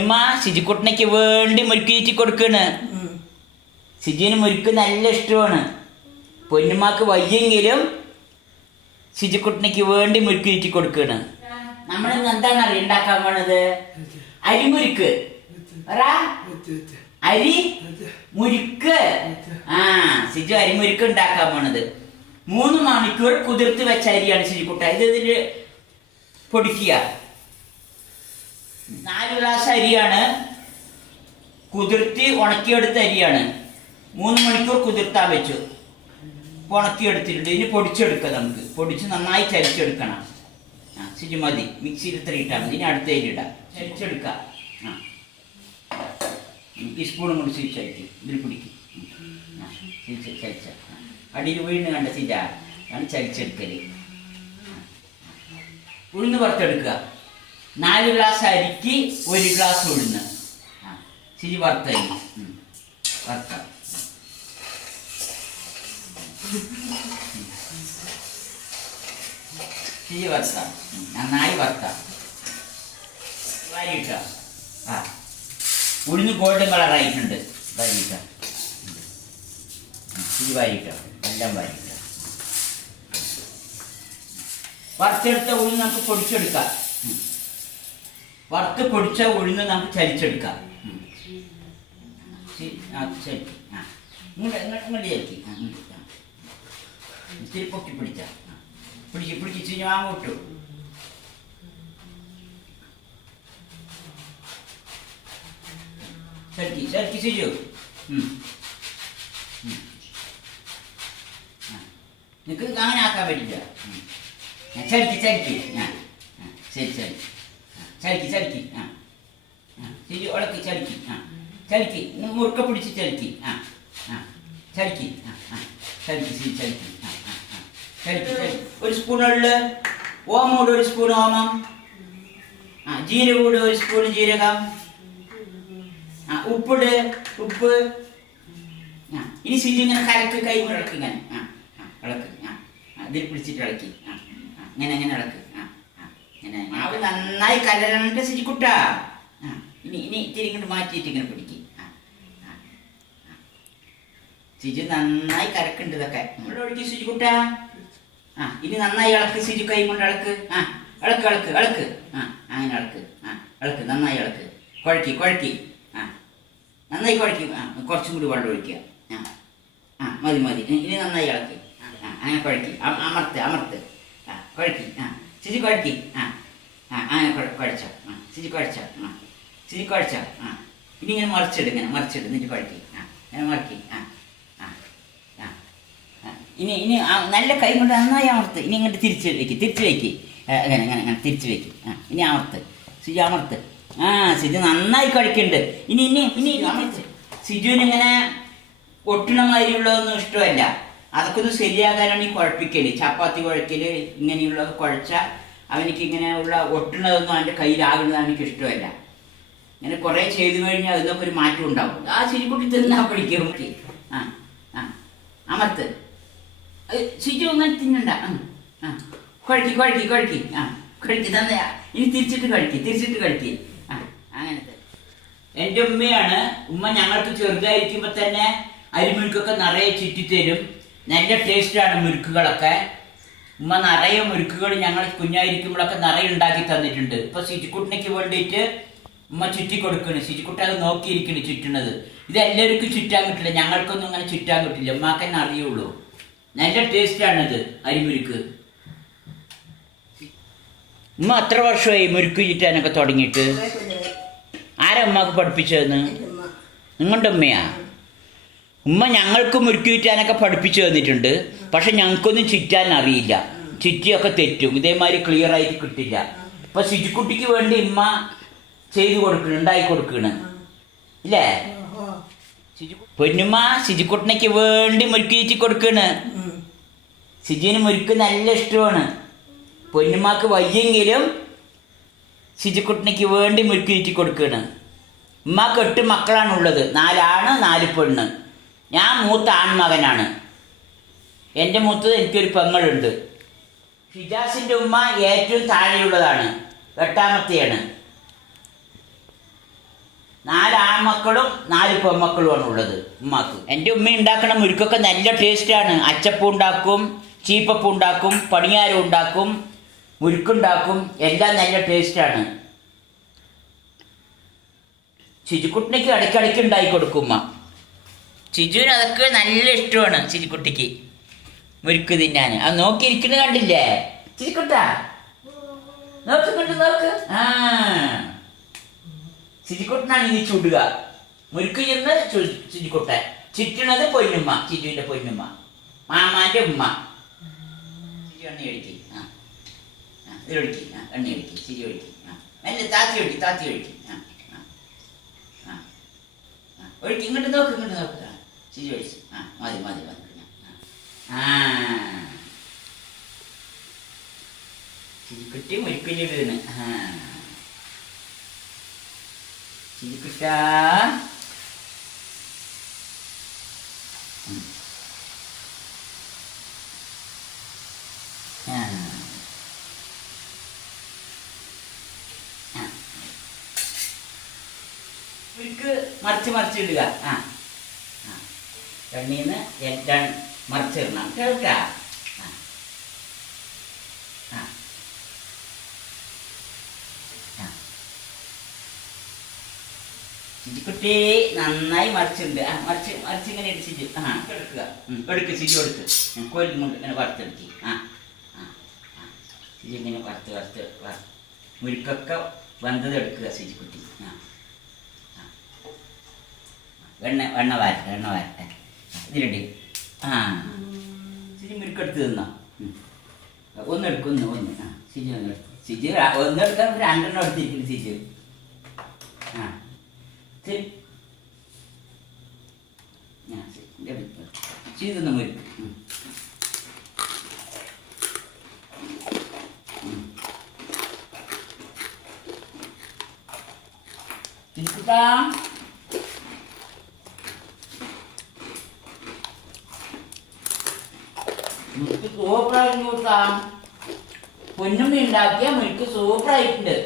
ഉമ്മ വേണ്ടി മുരുക്കി കൊടുക്കണ്. സിജിന് മുരുക്ക് നല്ല ഇഷ്ടമാണ്. പൊന്നുമാക്ക് വയ്യെങ്കിലും സിജിക്കുട്ടനയ്ക്ക് വേണ്ടി മുരുക്ക് ചീറ്റി കൊടുക്കണ് നമ്മളിന്ന് എന്താണ് അറിയ ഉണ്ടാക്കാൻ പോണത്? അരിമുരുക്ക് അരി മുരുക്ക്. ആ സിജു അരിമുരുക്ക് ഉണ്ടാക്കാൻ പോണത്. മൂന്ന് മണിക്കൂർ കുതിർത്ത് വെച്ച അരിയാണ് സിജിക്കുട്ട ഇത് ഇതിൽ പൊടിക്കുക. നാല് ഗ്ലാസ് അരിയാണ് കുതിർത്തി ഉണക്കിയെടുത്ത അരിയാണ്. മൂന്ന് മണിക്കൂർ കുതിർത്താൻ വെച്ചു. ഉണക്കിയെടുത്തിട്ടുണ്ട്. ഇനി പൊടിച്ചെടുക്കുക നമുക്ക്. പൊടിച്ച് നന്നായി ചരിച്ചെടുക്കണം ആ ശരി മതി. മിക്സിയിൽ ഇത്ര ഇട്ടാൽ മതി. ഇനി അടുത്ത ഇടാം. ചരിച്ചെടുക്കാം ആ. ടീസ്പൂണും സ്പൂണും കൊണ്ട് തിരിച്ചടിക്കും ഇതിൽ പിടിക്കും. ആ ചരിച്ച അടിയിൽ വീണ് കണ്ട സിജ ആണ് ചരിച്ചെടുക്കൽ ഉഴുന്ന് വറുത്തെടുക്കുക. നാല് ഗ്ലാസ് അരിക്ക് ഒരു ഗ്ലാസ് ഉഴുന്ന്. ശരി വറുത്തരി ഉം. വറുത്ത ശരി വറുത്ത. നന്നായി വറുത്ത വരിയിട്ട ആ ഉഴുന്ന് ഗോൾഡൻ കളറായിട്ടുണ്ട് വാരിയിട്ട ശരി വാരിയിട്ട എല്ലാം വാരിയിട്ട വറുത്തെടുത്ത ഉഴുന്ന് നമുക്ക് പൊടിച്ചെടുക്കാം. വറുത്ത് പൊടിച്ച ഉഴുന്ന് നമുക്ക് ചരിച്ചെടുക്കാം. ശരി. ഇത്തിരി പൊക്കി പിടിച്ച. പിടിച്ച് പിടിച്ച് ഞാൻ അങ്ങോട്ടു ചരിക്ക് ചരിക്ക്. ആ. നിനക്ക് അങ്ങനെ ആക്കാൻ പറ്റില്ല ചരിക്ക് ചരിക്ക് ശരി ശരി ആ, ചരിക്ക് ചരിക്ക് ആ. ശരി ഉളക്കി ചലിക്ക്. ആ. ചലിക്ക്. മുറുക്ക പിടിച്ച് ചലിക്ക്. ആ. ആ. ചലിക്ക്. ആ ആ. ചലിക്ക് ചലിക്ക്. ആ ആ ചലിക്ക് ഒരു സ്പൂൺ ഉള്ളു ഓമോട് ഒരു സ്പൂൺ ഓമം. ആ ജീരകൂട് ഒരു സ്പൂൺ ജീരകം. ആ ഉപ്പിട് ഉപ്പ്. ആ ഇനി ശരി ഇങ്ങനെ കലക്ക് കൈ ഇളക്ക് ഇങ്ങനെ. ആ ആ ഇളക്ക്. ആ അതിൽ പിടിച്ചിട്ട് ഇളക്കി. ആ ഇങ്ങനെ ഇങ്ങനെ ഇളക്ക്. മാവ് നന്നായി കലരണ്ട ശരിക്കുട്ടാ ഇനി ഇനി ഇത്തിരി ഇങ്ങോട്ട് മാറ്റിയിട്ട് ഇങ്ങനെ പിടിക്കും. സിജു നന്നായി കരക്കുണ്ട് ഇതൊക്കെ. ഇവിടെ ഒഴുകി ശുചിക്കുട്ട ആ ഇനി നന്നായി ഇളക്ക് ശുചി കൈ കൊണ്ട് ഇളക്ക്. ആ ഇളക്ക് ഇളക്ക് ഇളക്ക്. ആ അങ്ങനെ ഇളക്ക്. ആ ഇളക്ക് നന്നായി ഇളക്ക്. കുഴക്കി കുഴക്കി. ആ നന്നായി കുഴക്കി. ആ കുറച്ചും കൂടി വെള്ളം ഒഴിക്കുക. ആ ആ മതി മതി. ഇനി നന്നായി ഇളക്ക്. ആ അങ്ങനെ കുഴക്കി. അമർത്ത് അമർത്ത്. ആ കുഴക്കി. ആ ശുചി കുഴക്കി. ആ ആ ആ ചിരി കുഴച്ച. ആ ചിരി കുഴച്ച. ആ ഇനി ഇങ്ങനെ മറിച്ചിടും ഇങ്ങനെ മറിച്ചിടും എന്നിട്ട് കുഴക്കി. ആ ഇങ്ങനെ മറക്കി. ആ. ഇനി ഇനി നല്ല കൈ കൊണ്ട് നന്നായി അമർത്ത്. ഇനി ഇങ്ങോട്ട് തിരിച്ച് വെക്കി തിരിച്ച് വെക്കി. അങ്ങനെ അങ്ങനെ അങ്ങനെ തിരിച്ച് വയ്ക്ക് ആ ഇനി അമർത്ത്. സിജു അമർത്ത്. ആ സിജു നന്നായി കഴിക്കുന്നുണ്ട് ഇനി ഇനി ഇനി ഇങ്ങനെ ഒട്ടണ മാതിരിയുള്ളതൊന്നും ഇഷ്ടമല്ല. അതൊക്കെ ഒന്ന് ശരിയാകാനാണ് ഈ കുഴപ്പിക്കൽ. ചപ്പാത്തി കുഴക്കൽ ഇങ്ങനെയുള്ളത് കുഴച്ചാൽ അവനിക്ക് ഇങ്ങനെ ഉള്ള ഒട്ടണതൊന്നും അവന്റെ കയ്യിലാകുന്നത് അവനിക്ക് ഇഷ്ടമല്ല ഇങ്ങനെ കുറേ ചെയ്തു കഴിഞ്ഞാൽ അതിനൊക്കെ ഒരു മാറ്റം ഉണ്ടാവും. ആ ചിരിക്കുട്ടി തിന്നാ പഠിക്കും ആ ആ അമർത്ത്. അത് ഒന്നും തിന്നണ്ട. ആ, കുഴക്കി കുഴക്കി കുഴക്കി ആ കുഴക്കി തന്നെയാ. ഇനി തിരിച്ചിട്ട് കഴിക്കി തിരിച്ചിട്ട് കഴിക്കി ആ അങ്ങനത്തെ. എന്റെ ഉമ്മയാണ്. ഉമ്മ ഞങ്ങൾക്ക് ചെറുതായിരിക്കുമ്പോൾ തന്നെ അരിമുരുക്കൊക്കെ നിറയെ ചുറ്റിത്തരും. നല്ല ടേസ്റ്റാണ് മുരുക്കുകളൊക്കെ. ഉമ്മ നിറയെ മുരുക്കുകൾ ഞങ്ങൾ കുഞ്ഞായിരിക്കുമ്പോഴൊക്കെ നിറയെ ഉണ്ടാക്കി തന്നിട്ടുണ്ട്. ഇപ്പൊ സിജിക്കുട്ടിനേക്ക് വേണ്ടിയിട്ട് ഉമ്മ ചുറ്റി കൊടുക്കണ്. സിജിക്കുട്ടി അത് നോക്കിയിരിക്കണ് ചുറ്റണത്. ഇത് എല്ലാവർക്കും ചുറ്റാൻ കിട്ടില്ല ഞങ്ങൾക്കൊന്നും അങ്ങനെ ചുറ്റാൻ കിട്ടില്ല ഉമ്മാക്ക് തന്നെ അറിയുള്ളൂ. നല്ല ടേസ്റ്റാണിത് അരിമുരുക്ക് ഉമ്മ അത്ര വർഷമായി മുരുക്ക് ചുറ്റാനൊക്കെ തുടങ്ങിയിട്ട്? ആരാ ഉമ്മക്ക് പഠിപ്പിച്ചതെന്ന്? നിങ്ങളുടെ ഉമ്മയാ? ഉമ്മ ഞങ്ങൾക്ക് മുറുക്കി ചുറ്റാനൊക്കെ പഠിപ്പിച്ചു തന്നിട്ടുണ്ട്. പക്ഷെ ഞങ്ങൾക്കൊന്നും ചുറ്റാൻ അറിയില്ല ചുറ്റിയൊക്കെ തെറ്റും. ഇതേമാതിരി ക്ലിയർ ആയിട്ട് കിട്ടില്ല. ഇപ്പൊ ശുചിക്കുട്ടിക്ക് വേണ്ടി ഉമ്മ ചെയ്തു കൊടുക്കണം ഉണ്ടായി കൊടുക്കണം. ഇല്ലേ? പൊന്നുമ്മ ശുചിക്കുട്ടനയ്ക്ക് വേണ്ടി ചുറ്റി കൊടുക്കണ്. ശുചിന് മുരുക്ക് നല്ല ഇഷ്ടമാണ്. പൊന്നുമാക്ക് വയ്യെങ്കിലും ശുചിക്കുട്ടനയ്ക്ക് വേണ്ടി മുരുക്ക് കൊടുക്കണ്. ഉമ്മാക്ക് എട്ട് മക്കളാണുള്ളത്. നാലാണ് നാല് പെണ്ണ്. ഞാൻ മൂത്ത ആൺമകനാണ്. എന്റെ മൂത്തത് എനിക്കൊരു പെങ്ങളുണ്ട് ഷിജാസിന്റെ ഉമ്മ ഏറ്റവും താഴെയുള്ളതാണ്. എട്ടാമത്തെയാണ്. നാല് ആൺമക്കളും നാല് പെൺമക്കളുമാണ് ഉള്ളത് ഉമ്മാക്ക്. എന്റെ ഉമ്മ ഉണ്ടാക്കുന്ന മുരുക്കൊക്കെ നല്ല ടേസ്റ്റാണ് അച്ചപ്പം ഉണ്ടാക്കും ചീപ്പപ്പം ഉണ്ടാക്കും പണിയാരം ഉണ്ടാക്കും മുരുക്കുണ്ടാക്കും എല്ലാം നല്ല ടേസ്റ്റാണ് ചിജുക്കുട്ടിനേക്ക് ഇടയ്ക്കിടയ്ക്ക് ഉണ്ടാക്കി കൊടുക്കും ഉമ്മ. ചിജുവിന് അതൊക്കെ നല്ല ഇഷ്ടമാണ് ചിജുക്കുട്ടിക്ക്. മുരുക്ക് തിന്നാൻ. അത് നോക്കിയിരിക്കണ കണ്ടില്ലേ? ചിരിക്കുട്ടാ നോക്ക് കണ്ടു നോക്ക്. ആ. ചിരിക്കുട്ടനാണ് ഇനി ചുടുക. മുരുക്ക് ചെന്ന് ചിരിക്കുട്ടൻ. ചുറ്റണത് പൊന്നുമ്മ ചിജുവിന്റെ പൊന്നുമ്മ. മാമാന്റെ ഉമ്മ. ചിരി എണ്ണി ഒഴിക്കി. ആ. ഇതിലൊഴിക്ക് ആ എണ്ണ ഒഴിക്കി. ചിരി ഒഴിക്കി. ആ. എന്നെ താത്തി ഒഴിക്കി താത്തി ഒഴിക്കി. ആ ആ ഒഴിക്കി ഇങ്ങോട്ട് നോക്ക് ഇങ്ങോട്ട് നോക്കുക ചിരി ഒഴിച്ച്. ആ മതി മതി മതി ആ ചിരിക്കുട്ടി മുരിക്കുഞ്ഞിടുന്ന് ആ. ചിരിക്കുട്ട മുരിക്ക് മറിച്ച് മറിച്ചിടുക ആ. കണ്ണീന്ന് മറിച്ചിടണം കേൾക്ക ആ ആ ആ. ചിജിക്കുട്ടി നന്നായി മറിച്ചിട്ടുണ്ട്. ആ മറിച്ച് മറിച്ച് ഇങ്ങനെ ഇടിച്ചിട്ട്. ആ എടുക്കുക. എടുക്കുക ചിരി എടുത്ത് കോലും കൊണ്ട് ഇങ്ങനെ വറുത്തെടുക്കി. ആ ആ ചിരി ഇങ്ങനെ വറുത്ത് വറുത്ത് മുരുക്കൊക്കെ വന്നത് എടുക്കുക ചിരി കുട്ടി. ആ. വെണ്ണ വെണ്ണ വാരട്ടെ വെണ്ണ വാരട്ടെ ഇതിലുണ്ട് ആ. ചിരി മുരുക്കെടുത്ത് തിന്നോ. ഒന്നെടുക്കും ഒന്ന് ഒന്ന് ആ സിജി ഒന്നെടുക്കും സിജി ര- ഒന്നെടുക്കാൻ രണ്ടെണ്ണം എടുത്തിരിക്കുന്നു സിജി ആ. ഉം. ഉം. ചിരിക്കുട്ടാ മുരിക്ക് സൂപ്പറായിരുന്നു കേട്ടാ പൊന്നും ഉണ്ടാക്കിയ മുഴുക്ക് സൂപ്പറായിട്ടുണ്ട്.